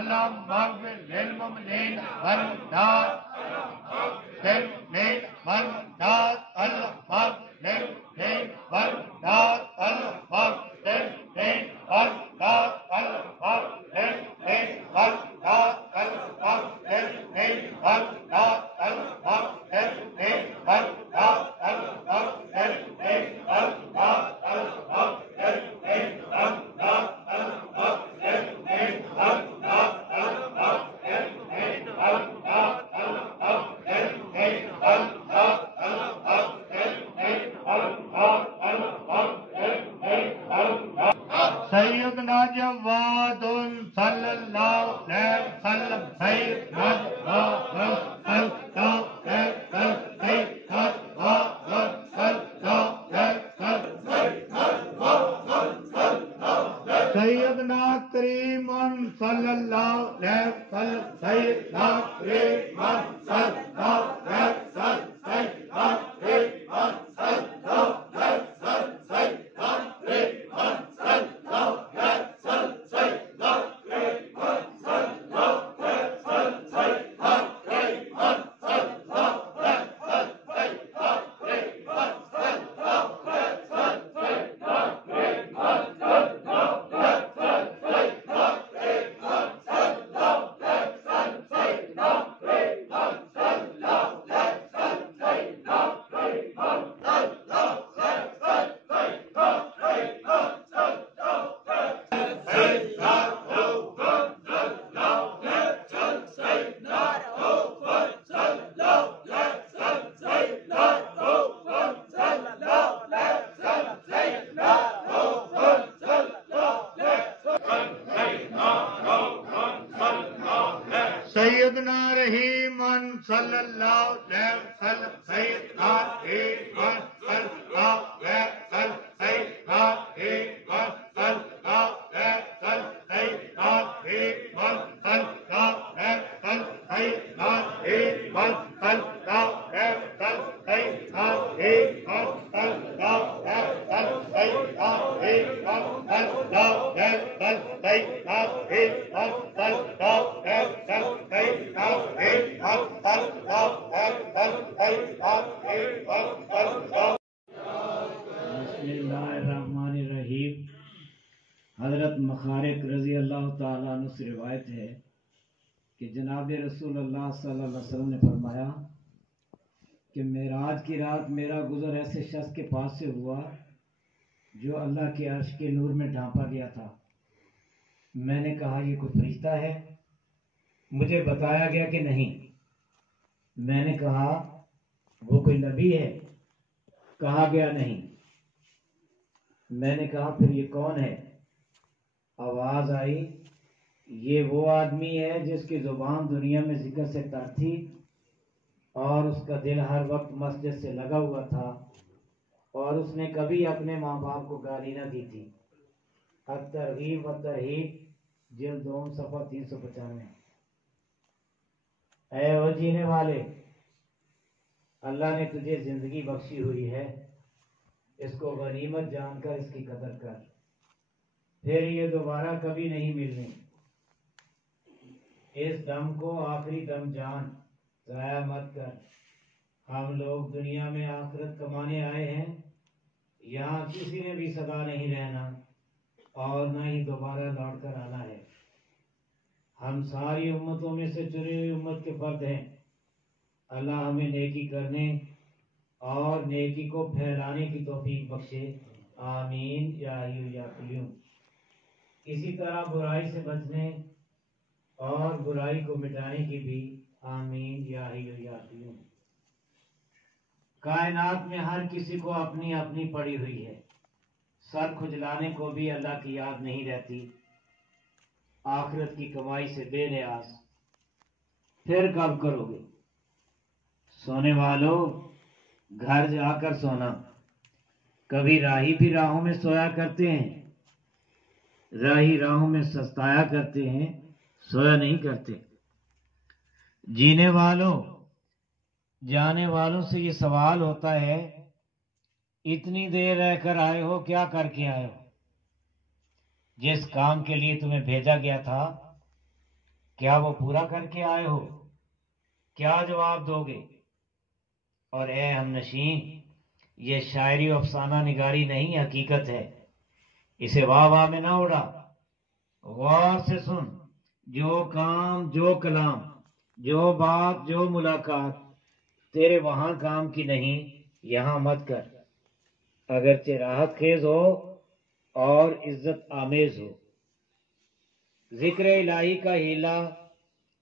اللهم اغفر للمؤمنين والمؤمنات للمؤمنين والمؤمنات اللهم اغفر للمؤمنين والمؤمنات اللهم اغفر للمؤمنين والمؤمنات اللهم اغفر للمؤمنين والمؤمنات اللهم اغفر للمؤمنين والمؤمنات اللهم اغفر للمؤمنين والمؤمنات اللهم اغفر للمؤمنين والمؤمنات اللهم اغفر للمؤمنين والمؤمنات اللهم اغفر للمؤمنين والمؤمنات اللهم اغفر للمؤمنين والمؤمنات اللهم اغفر للمؤمنين والمؤمنات اللهم اغفر للمؤمنين والمؤمنات اللهم اغفر للمؤمنين والمؤمنات سيدنا جواد صلى الله عليه وسلم سيدنا جواد صلى الله عليه وسلم سيدنا جواد صلى الله عليه وسلم سيدنا كريم صلى الله عليه وسلم سيدنا كريم صلى الله عليه وسلم سيدنا كريم صلى الله عليه وسلم سيدنا كريم صلى الله عليه وسلم سيدنا كريم صلى الله عليه وسلم سيدنا كريم صلى الله عليه وسلم سيدنا كريم صلى الله عليه وسلم سيدنا كريم सैयदना रहीमन सल्लल्लाहु अलैहि वसल्लम सैयदना रहीमन सल्लल्लाहु अलैहि वसल्लम सैयदना रहीमन सल्लल्लाहु अलैहि वसल्लम सैयदना रहीमन सल्लल्लाहु अलैहि वसल्लम सैयदना रहीमन सल्लल्लाहु अलैहि वसल्लम सैयदना रहीमन सल्लल्लाहु अलैहि वसल्लम सैयदना रहीमन सल्लल्लाहु अलैहि वसल्लम सैयदना रहीमन सल्लल्लाहु अलैहि वसल्लम बिस्मिल्लाहिर्रहमानिर्रहीम। हज़रत मखारिक रज़ी अल्लाह ताला अन्हु से रिवायत है कि जनाब रसूलुल्लाह सल्लल्लाहु अलैहि वसल्लम ने फरमाया कि मेराज की रात मेरा गुज़र ऐसे शख्स के पास से हुआ जो अल्लाह के अर्श के नूर में ढांपा गया था। मैंने कहा ये कोई फरिश्ता है? मुझे बताया गया कि नहीं। मैंने कहा वो कोई नबी है? कहा गया नहीं। मैंने कहा फिर ये कौन है? आवाज़ आई ये वो आदमी है जिसकी ज़ुबान दुनिया में जिक्र से तर थी और उसका दिल हर वक्त मस्जिद से लगा हुआ था और उसने कभी अपने माँ बाप को गाली ना दी थी। अत-तरगीब व तरहीब जिल्द 2 सफ़ा 395। ऐ वो जीने वाले, अल्लाह ने तुझे ज़िंदगी बख्शी हुई है, इसको गनीमत जानकर इसकी कदर कर, फिर ये दोबारा कभी नहीं मिलनी। इस दम को आखिरी दम जान, ज़ाया मत कर। हम लोग दुनिया में आखिरत कमाने आए हैं, यहाँ किसी ने भी सदा नहीं रहना और न ही दोबारा लौट कर आना है। हम सारी उम्मतों में से चुनी हुई उम्मत के फर्द हैं। अल्लाह हमें नेकी करने और नेकी को फैलाने की तौफीक बख्शे, आमीन या हय्यु या क़य्यूम। इसी तरह बुराई से बचने और बुराई को मिटाने की भी, आमीन या हय्यु या क़य्यूम। कायनात में हर किसी को अपनी अपनी पड़ी हुई है। सर खुजलाने को भी अल्लाह की याद नहीं रहती। आखिरत की कमाई से बेनियाज, फिर कब करोगे? सोने वालों, घर जाकर सोना। कभी राही भी राहों में सोया करते हैं, राही राहों में सस्ताया करते हैं, सोया नहीं करते। जीने वालों, जाने वालों से ये सवाल होता है, इतनी देर रहकर आए हो, क्या करके आए हो? जिस काम के लिए तुम्हें भेजा गया था क्या वो पूरा करके आए हो? क्या जवाब दोगे? और ए हमनशीन, ये शायरी और अफसाना निगारी नहीं, हकीकत है। इसे वाह वाह में ना उड़ा, गौर से सुन। जो काम, जो कलाम, जो बात, जो मुलाकात तेरे वहां काम की नहीं, यहां मत कर। अगरचे राहत खेज हो और इज्जत आमेज हो। जिक्र इलाही का हीला,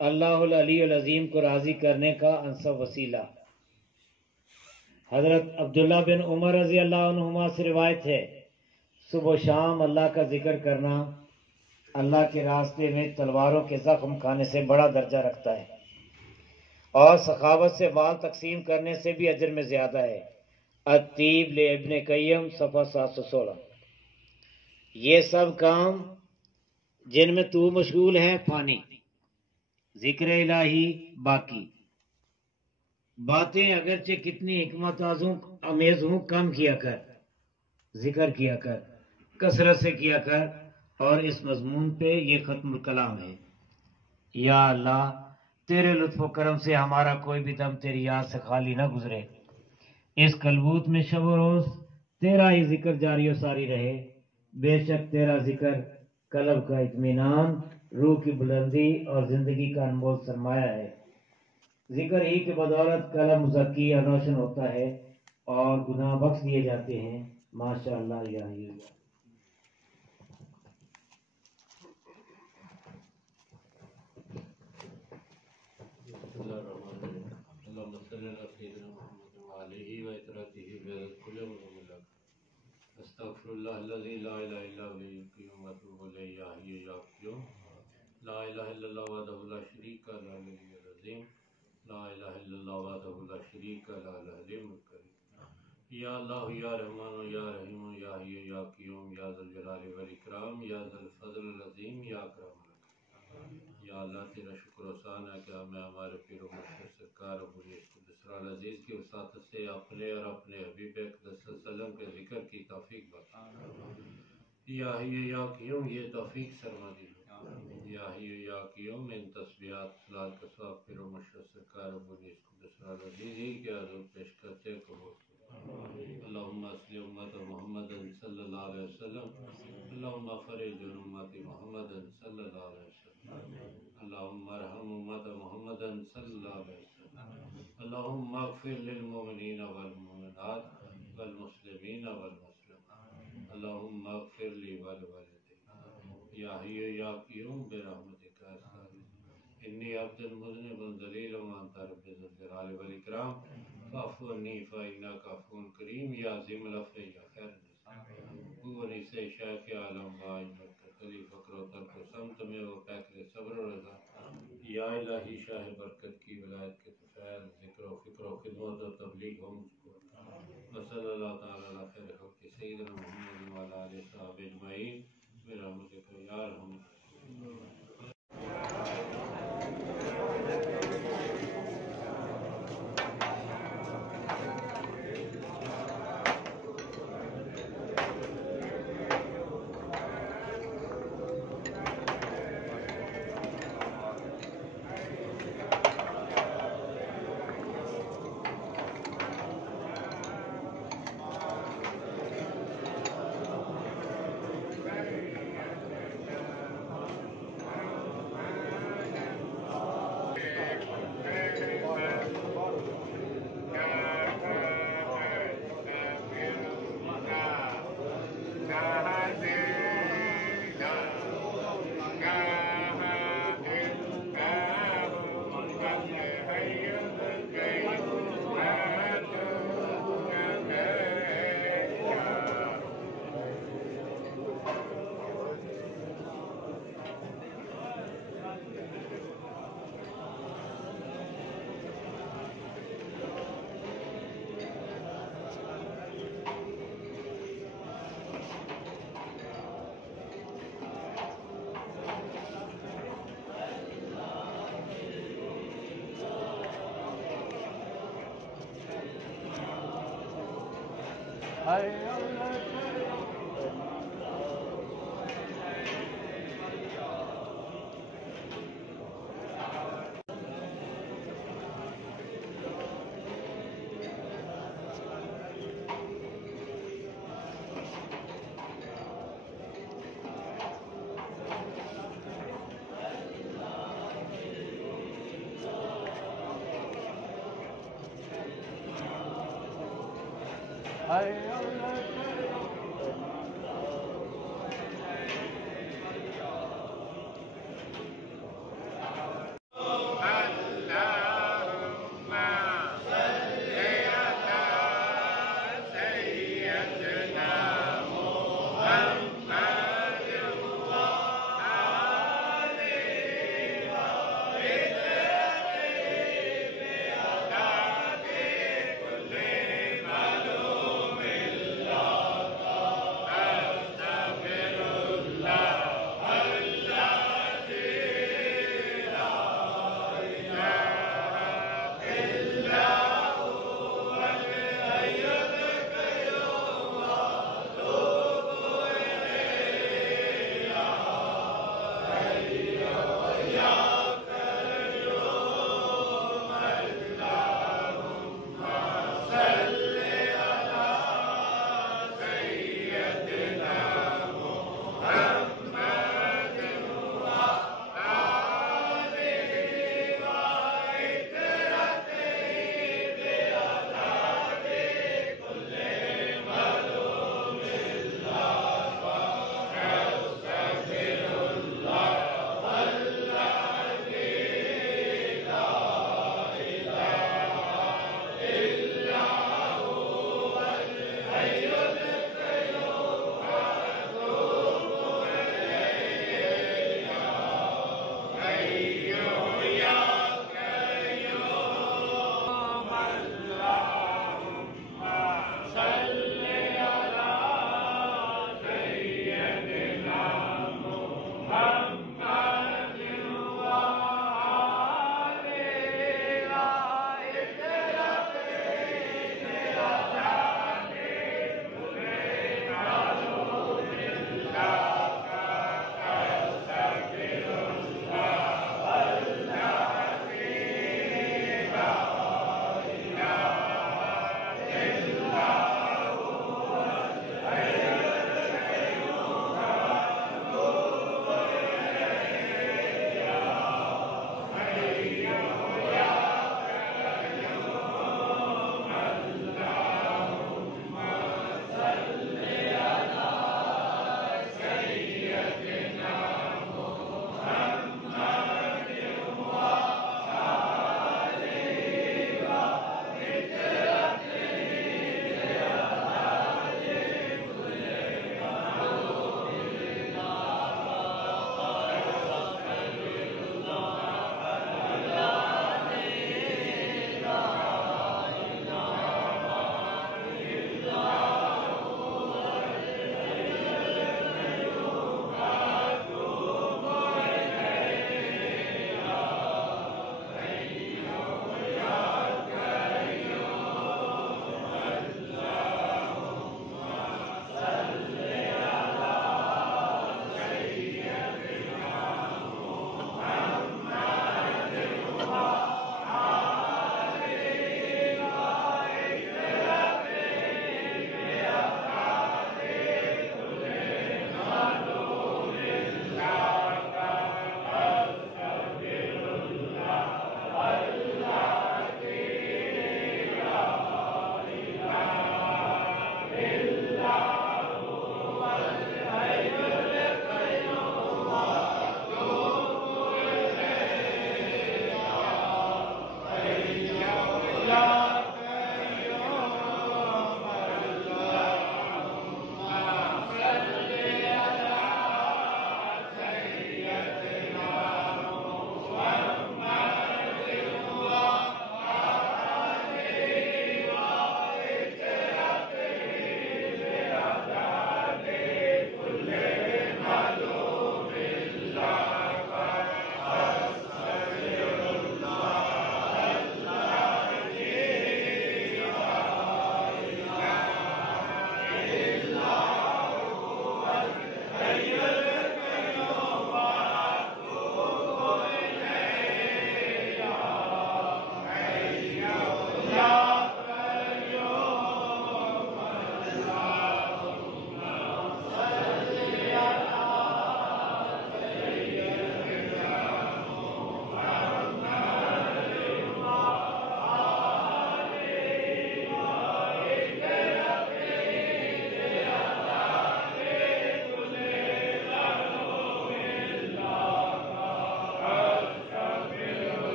अल्लाहुल अलीयुल अजीम को राजी करने का अनसब वसीला। हजरत अब्दुल्ला बिन उमर रजी अल्लाह अन्हुमा से रिवायत है, सुबह शाम अल्लाह का जिक्र करना अल्लाह के रास्ते में तलवारों के जख्म खाने से बड़ा दर्जा रखता है, और सखावत से माल तकसीम करने से भी अजर में ज्यादा है। अतीब ले इब्ने कय्यम सफ़ा 716। ये सब काम जिनमें तू मशगूल है फानी, जिक्र इलाही बाकी। बातें अगरचे कितनी हिकमत अमेज हूं, कम किया कर, जिक्र किया कर, कसरत से किया कर। और इस मजमून पे ये खत्म कलाम है। या अल्लाह, तेरे लुत्फ करम से हमारा कोई भी दम तेरी याद से खाली ना गुजरे। इस कलबूत में शब रोज तेरा ही जिक्र जारी सारी रहे। बेशक तेरा जिक्र कलब का इत्मीनान, रूह की बुलंदी और जिंदगी का अनमोल सरमाया है। जिक्र ही की बदौलत कलम मुज़क्की और रोशन होता है और गुनाह बख्श दिए जाते हैं। माशाअल्लाह। या अस्तगफिरुल्लाहल्लज़ी ला इलाहा इल्ला हुवल क़य्यूम व अतूबु इलैहि या हय्यु या क़य्यूम। ला इलाहा इल्लल्लाह वहदहु ला शरीका लहु वल अलिय्युल अज़ीम। ला इलाहा इल्लल्लाह वहदहु ला शरीका लहु वल हलीमुल करीम। या अल्लाह या रहमान या रहीम या हय्यु या क़य्यूम या ज़ुल जलाली वल इकराम या ज़ुल फ़ज़्ल अज़ीम या अकरम। या अल्लाह, तेरा शुक्र एहसान है कि हमें हमारे पीर व मुर्शिद सरकार अबू कुद्दुस अज़ीज़ की वसात से अपने और अपने हबीब अक़दस सल्लल्लाहु अलैहि वसल्लम के ज़िक्र की तौफीक बख्शा। या हय्यु या क़य्यूम, ये तौफीक सरमदी हो। या हय्यु या क़य्यूम, इन तस्बीहात सलात का सवाब पीर व मुर्शिद सरकार अबू कुद्दुस अज़ीज़ के हज़ूर पेश करते कबूल। अल्लाहुम्मा सल्लि उम्मत मुहम्मदन सल्लल्लाहु अलैहि वसल्लम। अल्लाहुम्मा फ़रिज उम्मत मुहम्मदन सल्लल्लाहु अलैहि वसल्लम। अल्लाहुम्मा अरहम उम्मत मुहम्मदन सल्लल्लाहु अलैहि वसल्लम। अल्लाहुम्मा अग़फ़िर लिल मुमिनीन वल मुमिनात वल मुस्लिमीन वल मुस्लिमात। अल्लाहुम्मा अग़फ़िर ली वल वालिदैया। या हय्यु या क़य्यूम बिरहमतिका अस्तग़ीथ। इन्नी अब्दुल मुज़निबुन ज़लीलुन व अंता रब्बी ज़ुल जलाली वल इकराम। फ़अफ़ू अन्नी फ़इन्नका अफ़ून करीम। या अज़ीमुल अफ़्वी या खैरुन नसीम। हुवनी से शायख़ आलम बाइज़ कली फ़क्र तर्क समत में व पैकरे सब्र व रज़ा। या इलाही, शाह बरकत की विलायत के तुफ़ैल ज़िक्र व फ़िक्र व खिदमत व तबलीग हो मुझको। व सल्लल्लाहु तआला अला खैरि ख़ल्क़ि सय्यिदिना मुहम्मद व अला आलिहि व सहाबिहि अजमईन बिरहमतिका या अरहमर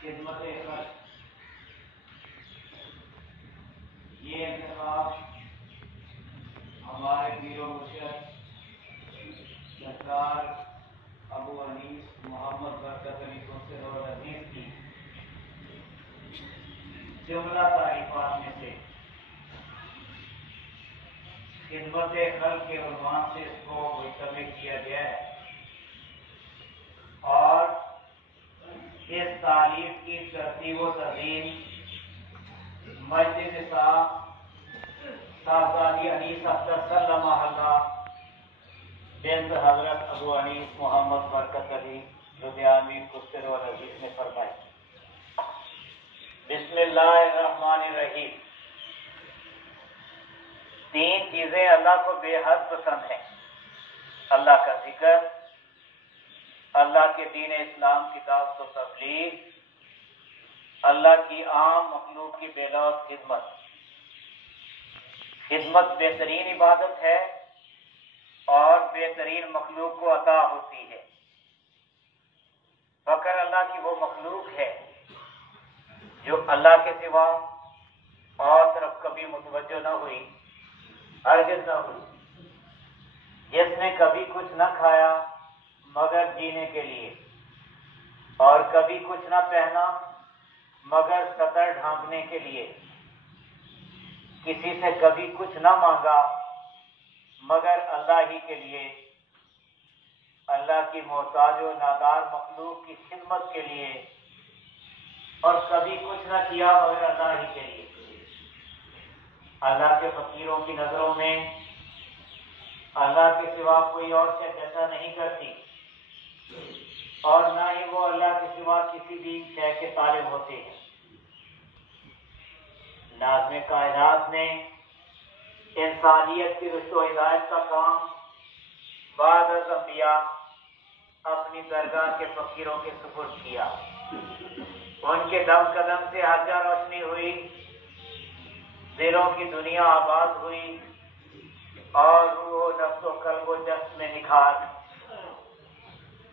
खिदमत खल्क, ये इंतखाब हमारे पीरो मुर्शिद सरकार अबू अनीस मोहम्मद बरकत अली खुर्शीद और अजीज की जुमला तारीफात में से खिदमत खल्क के उन्वान से इसको मुस्तमिल किया गया है। और इस तारीफ की तरतीब व तज़ीम मस्जिद साहबजादी अनीस अख्तर सल्लल्लाहु बिन्त हजरत अबू अनीस मोहम्मद बरकत अली लुधियानवी खुर्शीद और अजीज ने फरमाई। बिस्मिल्लाहिर्रहमानिर्रहीम। तीन चीजें अल्लाह को बेहद पसंद हैं। अल्लाह का जिक्र, अल्लाह के दीन इस्लाम की दावत व तबलीग, अल्लाह की आम मखलूक की बेलौस खिदमत। खिदमत बेहतरीन इबादत है और बेहतरीन मखलूक को अता होती है। फकर अल्लाह की वो मखलूक है जो अल्लाह के सिवा और तरफ कभी मुतवज्जो न हुई, हरगिज़ न हुई, जिसने कभी कुछ न खाया मगर जीने के लिए, और कभी कुछ न पहना मगर सतर ढांकने के लिए, किसी से कभी कुछ न मांगा मगर अल्लाह ही के लिए, अल्लाह की मोहताज व नादार मखलूक की खिदमत के लिए, और कभी कुछ न किया मगर अल्लाह ही के लिए। अल्लाह के फकीरों की नजरों में अल्लाह के सिवा कोई और शय जैसा नहीं करती, और न ही वो अल्लाह के सिवा किसी भी शय के तालिब होते हैं। नाज़िम कायनात ने इंसानियत की रुश्तो हिदायत का काम बाद अज़ अंबिया अपनी दरगाह के फकीरों के सुपुर्द किया। उनके दम कदम से हर्जा रोशनी हुई, दिलों की दुनिया आबाद हुई, और रूह नफ्सो कल्बो जस्म में निखार।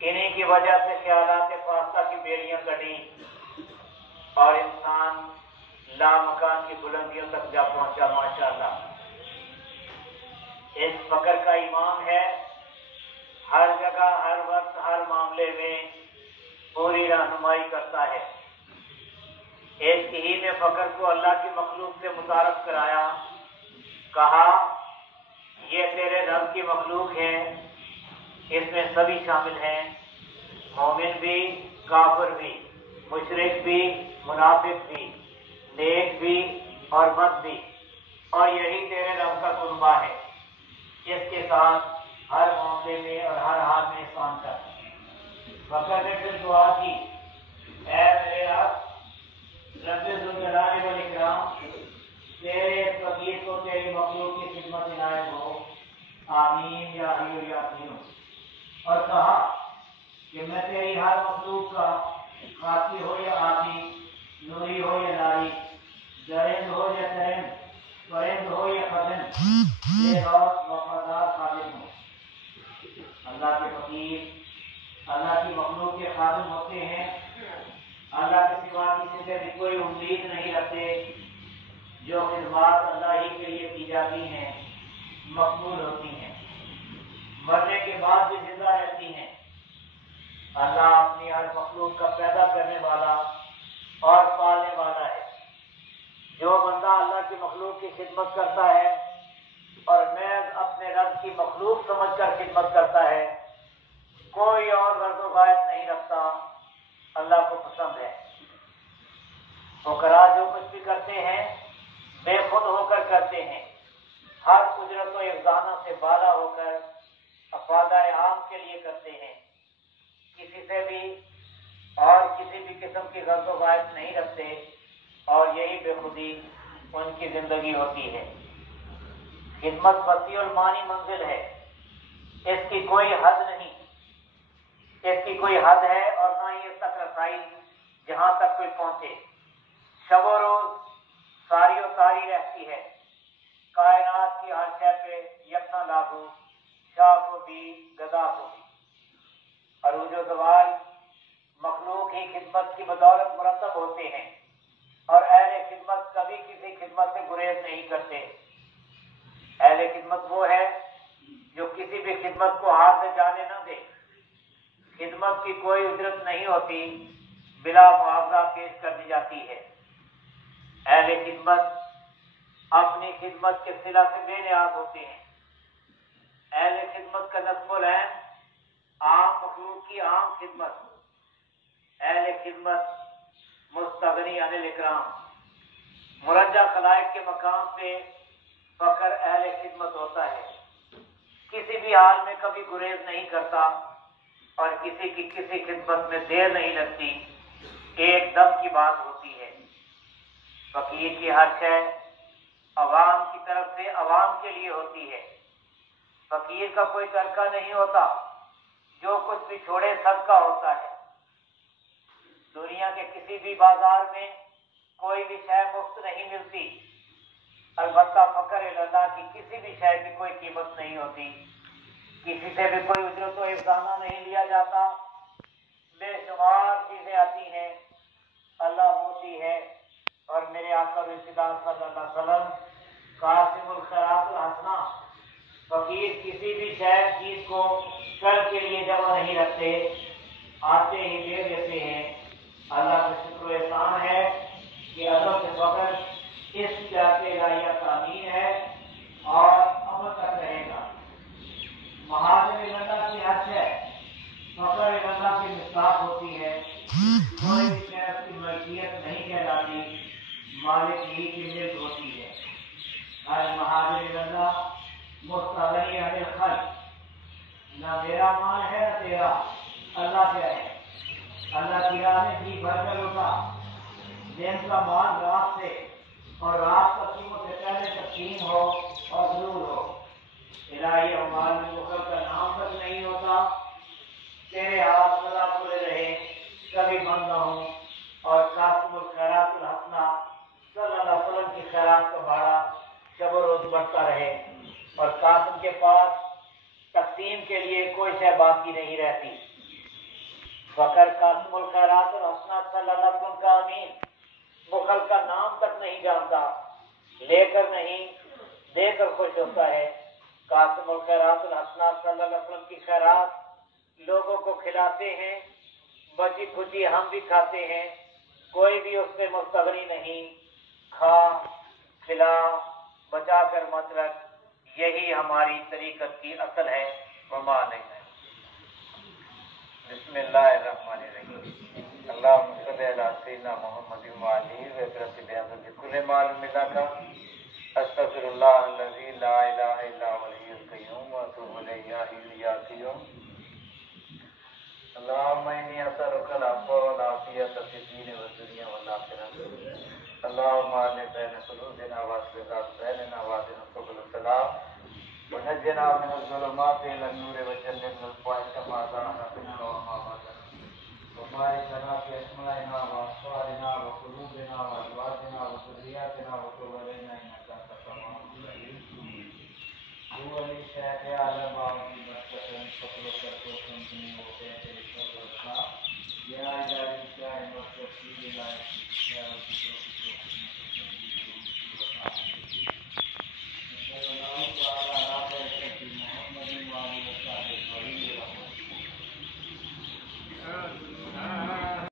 इन्हीं की वजह से ख्यालात फास्ता की बेड़ियां कटी और इंसान लामकान की बुलंदियों तक जा पहुंचा। माशाअल्लाह, इस फकर का इमाम है, हर जगह हर वक्त हर मामले में पूरी रहनुमाई करता है। एक ही ने फकर को अल्लाह की मखलूक से मुतारफ कराया, कहा ये तेरे रब की मखलूक है, इसमें सभी शामिल हैं, मोमिन भी, काफिर भी, मुशरिक भी, मुनाफिक भी, नेक भी और बद भी, और यही तेरे रब का कुर्बा है। इसके साथ हर मामले में और हर हाल में एहसान कर। फकर ने फिर दुआ की, ऐ मेरे रब, रब्बे ज़ुल जलाल वल इकराम, तेरे फकीर को तेरी मखलूक की खिदमत इनायत हो, आमीन या हय्यु या क़य्यूम। और कहा कि मैं तेरी हर मखलूक का, खाकी हो या आदि, नूरी हो या नारी, दरिंद हो या तरिंद, परिंद हो या खजिंद, बेलौस वफादार खादिम हो। अल्लाह के फकीर अल्लाह की मखलूक के खादिम होते हैं, अल्लाह के सिवा किसी से भी कोई उम्मीद नहीं रखते। जो खिदमत अल्लाह ही के लिए की जाती हैं मकबूल होती हैं, मरने के बाद भी जिंदा रहती हैं। अल्लाह अपनी हर मखलूक का पैदा करने वाला और पालने वाला है। जो बंदा अल्लाह की मखलूक की खिदमत करता है और मैं अपने रब की मखलूक समझकर खिदमत करता है, कोई और गर्दो गायत नहीं रखता, अल्लाह को पसंद है। फुकरा जो कुछ भी करते हैं बेखुद होकर करते हैं, हर कुदरत व इफ़्ज़ाना से बाला होकर फायदा आम के लिए करते हैं, किसी से भी और किसी भी किस्म की गर्द वायद नहीं रखते, और यही बेखुदी उनकी जिंदगी होती है। खिदमत वसीउल मानी मंजिल है, इसकी कोई हद नहीं, इसकी कोई हद है और ना ही इस तक रसाई जहां तक कोई पहुंचे। शबो रोज सारी और सारी रहती है, कायनात की हर शय पे यकना लागू, शाह को भी गदा को भी। अरूजो जवाल मखलूक ही खिदमत की बदौलत मुरतब होते हैं, और अहले खिदमत कभी किसी खिदमत से गुरेज नहीं करते। अहले खिदमत वो है जो किसी भी खिदमत को हाथ से जाने न दे। खिदमत की कोई उजरत नहीं होती, बिला मुआवजा पेश कर दी जाती है। अहले खिदमत अपनी खिदमत के सिला से बेनियाज होते हैं। अहले खिदमत का नस्बुल है आम मखलूक की आम खिदमत। अहले खिदमत मुस्तगनी अनिल इकराम, मुरज्जा खलाइक के मकाम पे फकर अहले खिदमत होता है। किसी भी हाल में कभी गुरेज नहीं करता और किसी की किसी खिदमत में देर नहीं लगती, एक दम की बात होती है। फकीर की हर शय अवाम की तरफ से अवाम के लिए होती है। फकीर का कोई तरका नहीं होता, जो कुछ भी छोड़े सदका होता है। दुनिया के किसी भी बाजार में कोई भी शय मुफ्त नहीं मिलती, अलबत्ता फकर अल्लाह की किसी भी शय की कोई कीमत नहीं होती, किसी से भी कोई उजरत व इफ्ताना नहीं लिया जाता। बेशुमार चीजें आती हैं, अल्लाह मोती है, और मेरे आका रिश्तेदार सल्लल्लाहु अलैहि वसल्लम कासिमुल खैरातुल हसना। फकीर किसी भी शय चीज को कल के लिए जमा नहीं रखते, आते ही दे देते हैं। अल्लाह का शुक्र एहसान है कि अदब से फकर इस जाते इलाहिया तामीन है और अब तक रहेगा। महाजन अल्लाह की हद है, फकर अल्लाह की मिसाल होती है। कोई भी शय उसकी मलकियत नहीं कहलाती, मालिक ही की मिल्क होती है। हर महाजन अल्लाह मुस्तगनी अनिल खल्क, ना मेरा माल है ना तेरा, अल्लाह से है। अल्लाह की राह में जी भरकर उठा, दिन का माल रात से और रात तकसीमों से पहले तकसीम हो और जरूर हो। इलाही अमाल में मुखर का नाम तक नहीं होता। तेरे हाथ सदा खुले रहे, कभी बंद न हो, और कासिमुल खैरातुल हसना सल्लल्लाहु अलैहि वसल्लम की खैरात का भाड़ा शब रोज बढ़ता रहे, और कासिम के पास तकसीम के लिए कोई शय बाकी नहीं रहती। फकर कासिमुल खैरातुल हसना सल्लल्लाहु अलैहि वसल्लम का अमीन, मुखल का नाम तक नहीं जानता, लेकर नहीं देकर खुश होता है। कासिमुल खैरातुल हसना सल्लल्लाहु अलैहि वसल्लम की खैरात लोगों को खिलाते हैं, बची खुची हम भी खाते हैं, कोई भी उस पर मुस्तगनी नहीं। खा खिला बचा कर मत रख, यही हमारी तरीकत की असल है। वमा नहीं है। बिस्मिल्लाहिर्रहमानिर्रहीम। अल्लाहुम्मा सल्ली अला सय्यिदिना मुहम्मदिन व आलिहि व सल्लम बिकुल्लि मालूम लका अस्तगफिरुल्लाह अल्लज़ी ला इलाहा इल्ला हुवल हय्युल क़य्यूम व अतूबु इलैहि या हय्यु या क़य्यूम। अल्लाहुम्मा इन्नी असअलुकल अफ़्व वल आफ़ियत फ़िद दीन व दुनिया वल आखिरह। अल्लाहुम्मा अलिफ बैन क़ुलूबिना व अस्लिह ज़ात बैनना व अहदिना सुबुल सलाम व नज्जिना मिनज़ ज़ुलुमाति इलन नूर व जन्निबना अल-फ़वाहिश मा ज़हरा मिन्हा व मा बतन व बारिक लना फ़ी अस्माइना व अब्सारिना व क़ुलूबिना व अज़वाजिना व ज़ुर्रिय्यतिना व तुब अलैना इन्नका अंतत तव्वाबुर रहीम। हुवा लिशाफ़ि आलम व मुस्तक़िम फ़क़्र करतो कंपनी हो कहते हैं या इलाही क्या है मतलब की इलाही क्या